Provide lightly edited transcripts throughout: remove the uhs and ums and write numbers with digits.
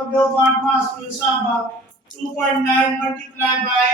तो दो पार्ट मास हिसाब 2.9 मल्टीप्लाई बाय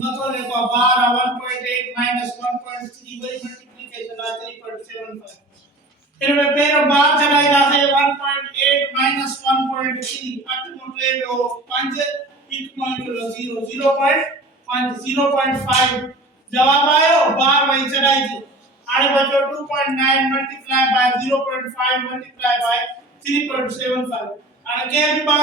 मतलब देखो 12 1.8 minus 1.3 वही मल्टीप्लिकेशन आ 3.75 फिर मैं पेरो बाहर चलाई जासे 1.8 minus 1.3 अट मोटे वो 5 इक्वल टू 0.5 जवाब आयो बाहर वही चलाई थी आगे बचो 2.9 multiply by 0.5 multiply by 3.75 અને કે भी बार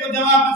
तो जवाब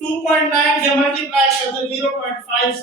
2.9 के मल्टीप्लाई कर तो 0.5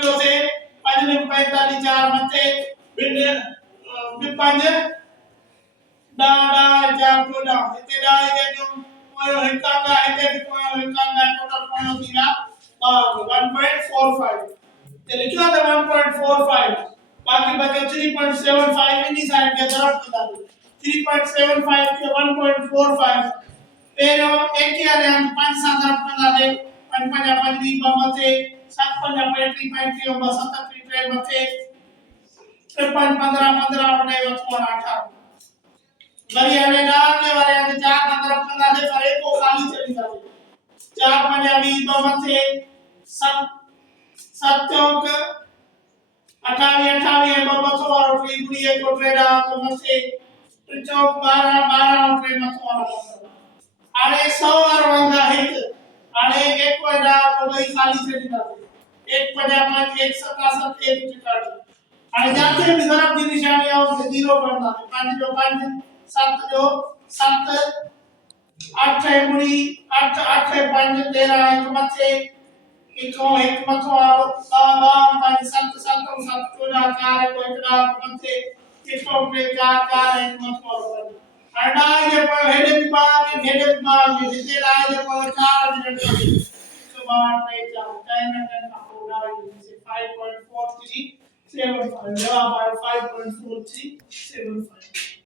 क्यों से 5 ने 45 4 मते बिन 5 डा डा जा को डा इते डा के जो कोयो हिकांगा इते कोयो हिकांगा टोटल कोयो दिया 1.45 तो लिखो था 1.45 बाकी बचे 3.75 इन्हीं साइड के तरफ की दादी 3.75 के 1.45 फिर एक ही आने हम 5 सात तरफ बना दे 5 5 भी बमते 7 5 पैंतीस 35 और 77 ट्रेन बचे फिर 5 15 15 अपने वो 18 बड़ी आने ना के वाले आने 4 तरफ बना दे पर एक को खाली चली जाती 4 5 भी बमते 7 7 अठावी अठावी है बबसो और ट्री एक को ट्रेड आ तो मसे चौक 12 12 और ट्रेड मत वाला आने 100 और वंगा हित आने एक को डा तो वही खाली से निकल एक 50 एक 77 एक चिकाट आने जाते भी जरा की निशानी और 0 करना है 5 जो 5 7 जो 7 8 है मुड़ी 8 8 है 5 13 है मसे इको एक मतो बाबा पांच संत संत संत को दाकार को इकरा मते किसको पे दाकार है मतो अड़ा ये पर हेडे विभाग में जिते राय ये पर 4 मिनट तो बात नहीं जाओ टाइम एंड का होगा ये 5.4375 जवाब 5.4375